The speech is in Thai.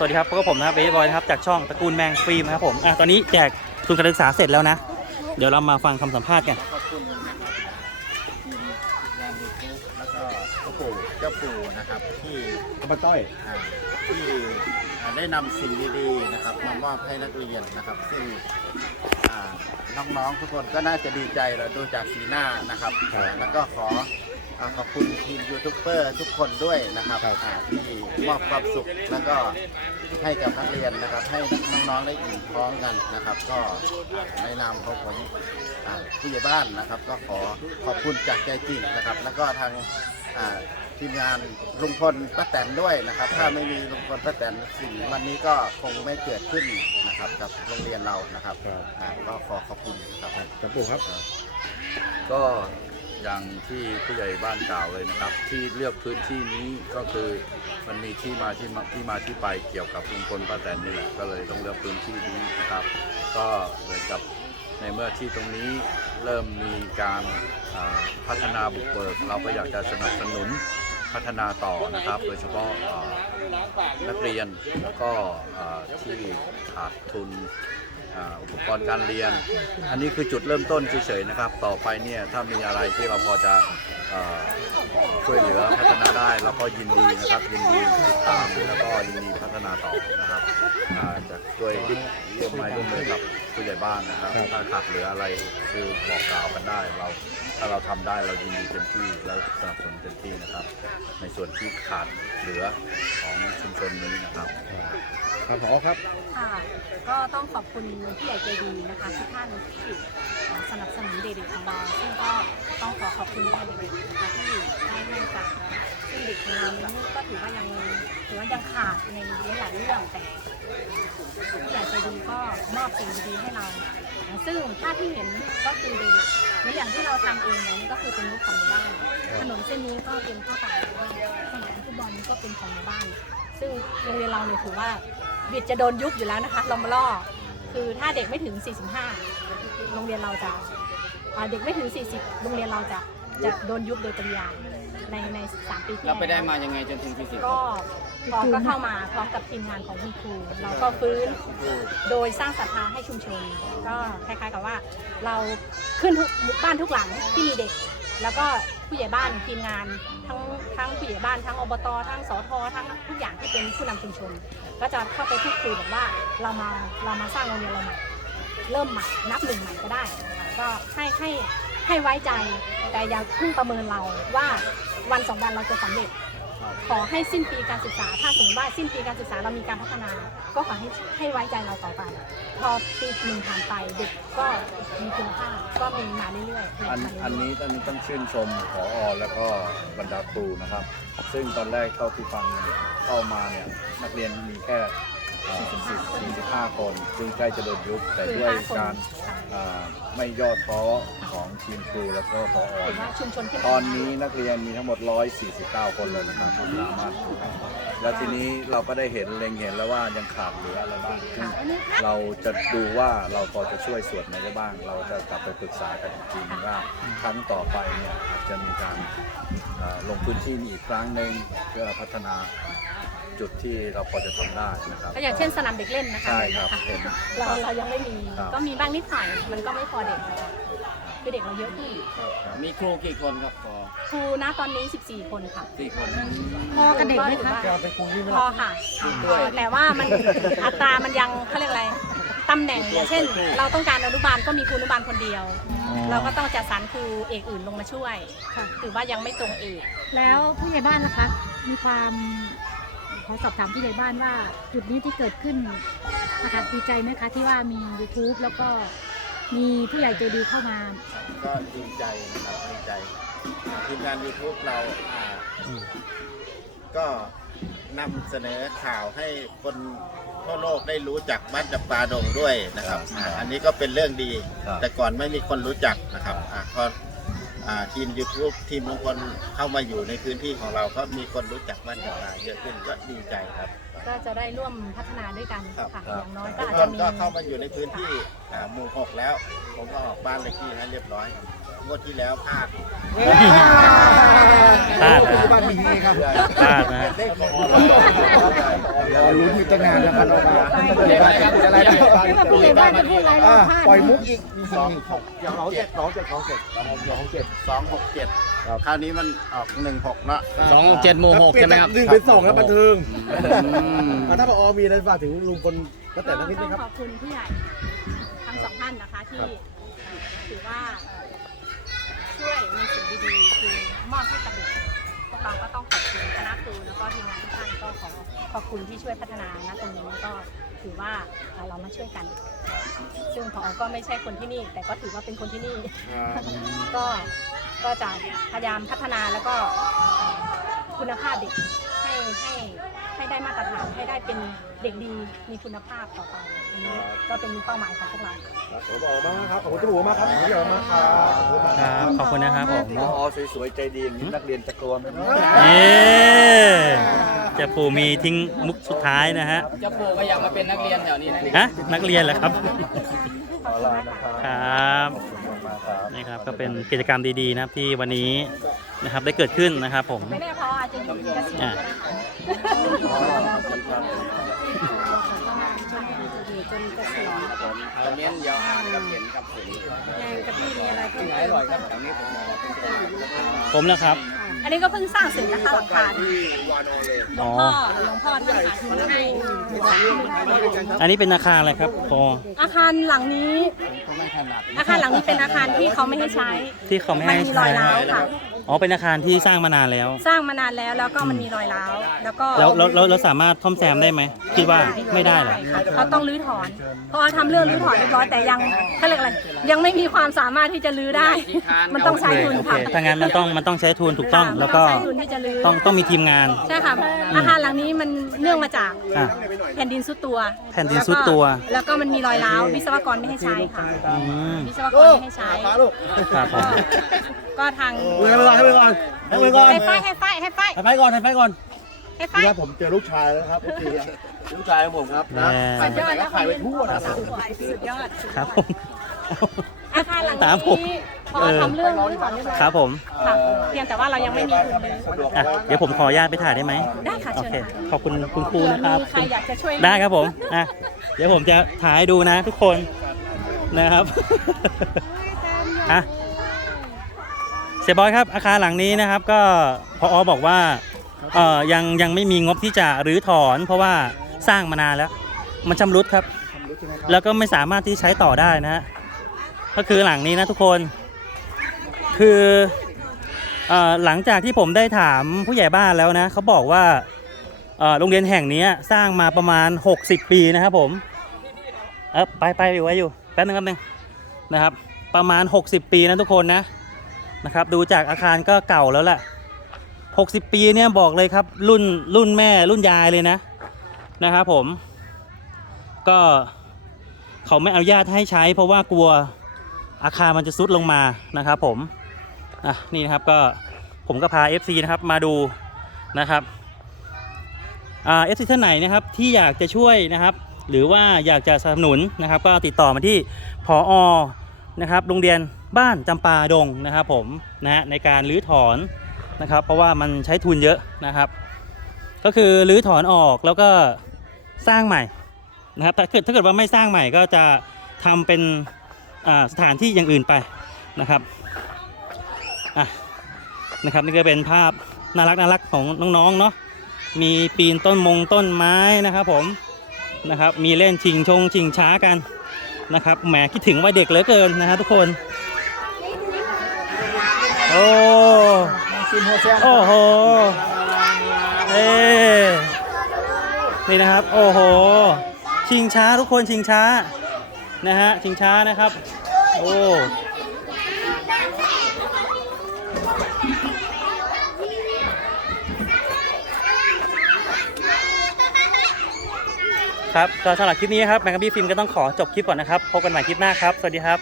สวัสดีครับพบกับผมนะครับเบสบอยนะครับจากช่องตระกูลแมงฟิล์มนะครับผมอะตอนนี้แจกทุนการศึกษาเสร็จแล้วนะ เดี๋ยวเรามาฟังคำสัมภาษณ์กัน ขอบคุณนะครับทีมงานยูทูบแล้วก็เจ้าปู่เจ้าปู่นะครับ ที่ป้าต้อย อ่าที่อ่าได้นำสิ่งดีๆนะครับ มามอบให้นักเรียนนะครับ ซึ่งอ่าน้องๆทุกคนก็น่าจะดีใจแล้วดูจากสีหน้านะครับแล้วก็ขออ่า ขอบคุณทีมยูทูบเบอร์ทุกคนด้วยนะครับอ่าที่มอบความสุขแล้วก็ให้กับนักเรียนนะครับ ให้น้องๆได้อิ่มท้องกันนะครับ ก็ในนามของผมอ่าผู้ใหญ่บ้านนะครับ ก็ขอขอบคุณจากใจจริงนะครับ แล้วก็ทางอ่าทีมงานลุงพลป้าแตนด้วยนะครับ ถ้าไม่มีลุงพลป้าแตนสิ่งวันนี้ก็คงไม่เกิดขึ้นนะครับกับโรงเรียนเรานะครับอ่าก็ขอขอบคุณครับป้าปู่ครับ ก็ อย่างที่ผู้ใหญ่บ้านกล่าวเลยนะครับ ที่เลือกพื้นที่นี้ก็คือมันมีที่มาที่มาที่มาที่ไปเกี่ยวกับลุงพลป้าแตนนี่แหละก็เลยต้องเลือกพื้นที่นี้นะครับ ก็เหมือนกับในเมื่อที่ตรงนี้เริ่มมีการพัฒนาบุกเบิก เราก็อยากจะสนับสนุน พัฒนาต่อนะครับ โดยเฉพาะนักเรียนแล้วก็ที่ขาดทุนอุปกรณ์การเรียน อันนี้คือจุดเริ่มต้นเฉยๆนะครับ ต่อไปเนี่ยถ้ามีอะไรที่เราพอจะช่วยเหลือพัฒนาได้เราก็ยินดีนะครับยินดีติดตามแล้วก็ ยินดีพัฒนาต่อนะครับอ่าจะช่วยร่วมไม้ร่วมมือกับผู้ใหญ่บ้านนะครับครับถ้าขาดเหลืออะไรคือบอกกล่าวกันได้เราถ้าเราทำได้เรายินดีเต็มที่แล้วสนับสนุนเต็มที่นะครับ ในส่วนที่ขาดเหลือของชุมชนนี้นะครับ ครับพอครับ ค่ะ ก็ต้องขอบคุณผู้ใหญ่ใจดีนะคะทุกท่านที่สนับสนุนเด็กๆของเราซึ่งก็ต้องขอขอบคุณแทนเด็กๆนะคะที่ได้ให้โอกาสซึ่งเด็กของเรานี้ก็ถือว่ายังถือว่ายังขาดในหลายๆเรื่องแต่ผู้ใหญ่ใจดีก็มอบสิ่งดีๆให้เรา ซึ่งถ้าที่เห็นก็คือเด็กในอย่างที่เราทำเองเนี่ยนี่ก็คือเป็นงบของบ้าน ถนนเส้นนี้ก็เป็นข้าวสารหมู่บ้านสนามฟุตบอลก็เป็นของบ้าน ซึ่งโรงเรียนเราเนี่ยถือว่า บิดจะโดนยุบอยู่แล้วนะคะเรามาล่อคือถ้าเด็กไม่ถึง 45 โรงเรียนเราจะอ่าเด็กไม่ถึง 40 โรงเรียนเราจะจะโดนยุบโดยปริยายในในสามปีที่เราไปได้แล้วมายังไงจนถึงที่สิบก็พอก็เข้ามาพร้อมกับทีมงานของคุณครูเราก็ฟื้นโดยสร้างศรัทธาให้ชุมชน ก็คล้ายๆกับว่า เราขึ้นทุกบ้านทุกหลังที่มีเด็ก แล้วก็ผู้ใหญ่บ้านทีมงานทั้งทั้งผู้ใหญ่บ้านทั้งอบตทั้งสททั้งทุกอย่างที่เป็นผู้นำชุมชน ก็จะเข้าไปพูดคุยแบบว่าเรามาเรามาสร้างโรงเรียนเราใหม่เริ่มใหม่นับหนึ่งใหม่ก็ได้ ก็ให้ให้ให้ไว้ใจแต่อย่าเพิ่งประเมินเราว่าวันสองวันเราจะสำเร็จ ขอให้สิ้นปีการศึกษา ถ้าสมมติว่าสิ้นปีการศึกษาเรามีการพัฒนา ก็ขอให้ให้ไว้ใจเราต่อไป พอปีหนึ่งผ่านไปเด็กก็มีคุณค่าก็มีมาเรื่อยๆอันมาเรื่อันนี้อันนี้ต้องชื่นชมขออแล้วก็บรรดาครูนะครับ ซึ่งตอนแรกเข้าที่ฟังเข้ามาเนี่ยนักเรียนมีแค่ 45 คนซึ่งใกล้จะโดนยุบแต่ด้วยการเอ่อไม่ย่อท้อของทีมครูแล้วก็ผอถือว่าชุมชนเข้มตแข็งอนนี้นักเรียนมีทั้งหมด 149 คนเลยนะครับที่สามารถแล้วทีนี้เราก็ได้เห็นเล็งเห็นแล้วว่ายังขาดเหลืออะไรบ้างซึ่งเราจะดูว่าเราพอจะช่วยส่วนไหนได้บ้าง เราจะกลับไปปรึกษากันอีกทีหนึงว่าครั้งต่อไปเนี่ยอาจจะมีการเอ่อลงพื้นที่อีกครั้งหนึ่งเพื่อพัฒนา จุดที่เราพอจะทำได้นะครับ ก็อย่างเช่นสนามเด็กเล่นนะคะใช่ครับเห็นเห็ไหนมคะเราเรายังไม่มี ครับ ก็มีบ้างนิดหน่อย มันก็ไม่พอเด็กนะคะคือเด็กเราเยอะขึ้นมีครูกี่คนครับพอครูนะตอนนี้ 14 คนค่ะสี่คนพอกับเด็กไหมคะพอค่ะพอแต่ว่ามัน อัตรามันยังเขาเรียกอะไรตำแหน่งอย่างเช่น เราต้องการอนุบาลก็มีครูอนุบาลคนเดียว เราก็ต้องจัดสรรครูเอกอื่นลงมาช่วยถือว่ายังไม่ตรงเอก แล้วผู้ใหญ่บ้านนะคะ มีความข อสอบถามผู้ใหญ่บ้านว่าจุดนี้ที่เกิดขึ้นนะคะดีใจไหมคะที่ว่ามี YouTube แล้วก็มีผู้ใหญ่ใจดีเข้ามา ก็ดีใจนะครับดีใจทีมงาน YouTube เราอ่าก็นำเสนอข่าวให้คนทั่วโลกได้รู้จักบ้านจับปาดงด้วยนะครับอ่าอันนี้ก็เป็นเรื่องดี ครับ แต่ก่อนไม่มีคนรู้จักนะครับอ่าพออ่า ทีม YouTube ทีมลุงพลเข้ามาอยู่ในพื้นที่ของเราก็มีคนรู้จักบ้านจับปาเยอะขึ้นก็ดีใจครับ ก็จะได้ร่วมพัฒนาด้วยกันครับค่ะครับอย่างน้อยทุก็กอาจคจะนมี ก็เข้ามาอยู่ในพื้นที่อ่าหมู่หกแล้ว ผมก็ออกบ้านเลขที่ให้เรียบร้อย งวดที่แล้วพลาดพลาดนะบ้านมีไงครับพลาดนะได้ของเดี๋ยวรู้ที่ตั้งนานแล้วครับเรามาอะไรนะอะไรนะไม่ว่าผู้ใหญ่บ้านจะพูดอะไรเราอ่าพลาดปล่อยนะมุกอีกสองหกสองเจ็ดสองเจ็ดสองเจ็ดสองเจ็ดสองหกเจ็ดครับคราวนี้มันออกหนึ่งหกเนาะสองเจ็ดหมู่หกใช่ไหมครับหนึ่งเป็นสองแล้วบันเทิงอืมอะถ้าพอมีอะไรฝากถึงลุงพลป้าแตก็นสักนิดต้นึองงครับขอบคุณผู้ใหญ่ทั้งสองท่านนะคะที่ถือว่า ช่วยในสิ่งดีๆคือมอบให้กับเด็กพวกเราก็ต้องขอบคุณคณะครูแล้วก็ทีมงานทุกท่านก็ขอขอบคุณที่ช่วยพัฒนานะตรงนี้ก็ถือว่าเรามาช่วยกัน ซึ่งพอก็ไม่ใช่คนที่นี่ แต่ก็ถือว่าเป็นคนที่นี่ ก็ก็จะพยายามพัฒนาแล้วก็คุณภาพเด็ก ให้ให้ให้ได้มาตรฐานให้ได้เป็นเด็กดีมีคุณภาพต่อไปอันนี้ก็เป็นเป้าหมายของพวกเราผมบอกมากครับขอบคุณทุกคนมากครับขอบคุณมากครับขอบคุณมากครับขอบคุณนะครับผมพอสวยๆใจดีอย่างนี้นักเรียนจะกลัวไหมเอ๊เจะปู่มีทิ้งมุกสุดท้ายนะฮะเจ้าปู่ก็อยากมาเป็นนักเรียนแถวนี้นะฮะนักเรียนเหรอครับ ขอบคุณมากค่ะครับ นี่ครับก็เป็นกิจกรรมดีๆนะครับที่วันนี้นะครับได้เกิดขึ้นนะครับผม ไม่แน่พออาจจะอยู่เกษียณอะอยู่ จนเกษียณคอมเมนต์ยาวอ่านกับเห็นกับผมแงกับพี่มีอะไรเพิ่มไหนเติอมร่อยครับแถวนี้ผมบอกว่าเป็นผมนะครับ อันนี้ก็เพิ่งสร้างเสร็จนะคะหลังคาหลอ๋วองพ่อหลวงพ่อท่านหาทุนให้อันนี้เป็นอาคารอะไรครับพออาคารหลังนี้ อาคารหลังนี้เป็นอาคารที่เขาไม่ให้ใช้ ที่เขาไม่มันให้มีรใช้อยร้าวค่ะ อ๋อเป็นอาคารที่สร้างมานานแล้ว สร้างมานานแล้วแล้วก็มันมีรอยร้าวแล้วก็แล้วแล้วแล้วแล้วสามารถท่อมแซมได้ไหมคิดว่าไม่ได้เหรอค่ะเขาต้องรื้อถอนเพราะว่าทำเรื่องรื้อถอนเรียบร้อยแต่ยังเขาเรียกอะไรยังไม่มีความสามารถที่จะรื้อได้ มันต้องใช้ทุนโอเคค่ะถ้างั้นมันต้องมันต้องใช้ทุนถูกต้อง ค่ะแล้วก็มันต้องใช้ทุนที่จะรื้อต้องต้องมีทีมงาน ใช่ค่ะอาคารหลังนี้มันเนื่องมาจากอะแผ่นดินซุดตัวแผ่นดินซุดตัวแล้วก็มันมีรอยร้าววิศวกรไม่ให้ใช้ค่ะอืมวิศวกรไม่ให้ใช้ขาลูกครับผม ก็ทางให้ไปก่อนให้ไปก่อนให้ไปก่อนให้ไฟให้ไฟให้ไฟให้ไปก่อนให้ไปก่อน ให้ไฟ นี่ครับผมเจอลูกชายแล้วครับ ลูกชายของผมครับนะสุดยอดนะขายไปทั่วนะสุดยอดครับผม อาคารหลังตามผม นี้พอทำเรื่องรื้อถอนเรียบร้อยครับผม ค่ะเพียงแต่ว่าเรายังไม่มีทุนเลย อะ เดี๋ยวผมขออนุญาตไปถ่ายได้ไหมได้ค่ะโอเชิญเค ค่ะ ขอบคุณคุณครูนะครับมีใครอยากจะช่วยได้ครับผม อะ เดี๋ยวผมจะถ่ายให้ดูนะทุกคนนะครับ อะ เสียบอยครับอาคารหลังนี้นะครับก็พออบอกว่าเอ่อยังยังไม่มีงบที่จะรื้อถอน เพราะว่าสร้างมานานแล้ว มันชำรุดครับแล้วก็ไม่สามารถที่ใช้ต่อได้นะฮะ ก็คือหลังนี้นะทุกคน คือเอ่อหลังจากที่ผมได้ถามผู้ใหญ่บ้านแล้วนะเขาบอกว่าเอ่อโรงเรียนแห่งนี้สร้างมาประมาณ 60 ปีนะครับผม เออไปไปอยู่ไว้อยู่แป๊บนึงแป๊บนึงนะครับ ประมาณ 60 ปีนะทุกคนนะ นะครับ ดูจากอาคารก็เก่าแล้วแหละ60 ปีเนี่ยบอกเลยครับรุ่นรุ่นแม่รุ่นยายเลยนะนะครับผม ก็เขาไม่อนุญาตให้ใช้ เพราะว่ากลัวอาคารมันจะซุดลงมานะครับผมอะนี่นะครับก็ผมก็พา FC นะครับมาดูนะครับอ่า FC ท่านไหนนะครับที่อยากจะช่วยนะครับ หรือว่าอยากจะสนับสนุนนะครับ ก็ติดต่อมาที่พออ นะครับโรงเรียนบ้านจำปาดงนะครับผมนะฮะในการรื้อถอนนะครับเพราะว่ามันใช้ทุนเยอะนะครับ ก็คือรื้อถอนออกแล้วก็สร้างใหม่นะครับถ้าเกิดถ้าเกิดว่าไม่สร้างใหม่ก็จะทำเป็นสถานที่อย่างอื่นไปนะครับอะนะครับนี่ก็เป็นภาพน่ารักน่ารักของน้องๆเนาะมีปีนต้นมงต้นไม้นะครับผมนะครับมีเล่นชิงชงชิงช้ากัน นะครับแหมคิดถึงวัยเด็กเหลือเกินนะฮะทุกคน โอ้โอ้โหเอ้นี่นะครับ โอ้โห ชิงช้าทุกคนชิงช้านะฮะชิงช้านะครับ โอ้ ครับก็สำหรับคลิปนี้ครับแมงกะบี้ฟิล์มก็ต้องขอจบคลิปก่อนนะครับพบกันใหม่คลิปหน้าครับ สวัสดีครับ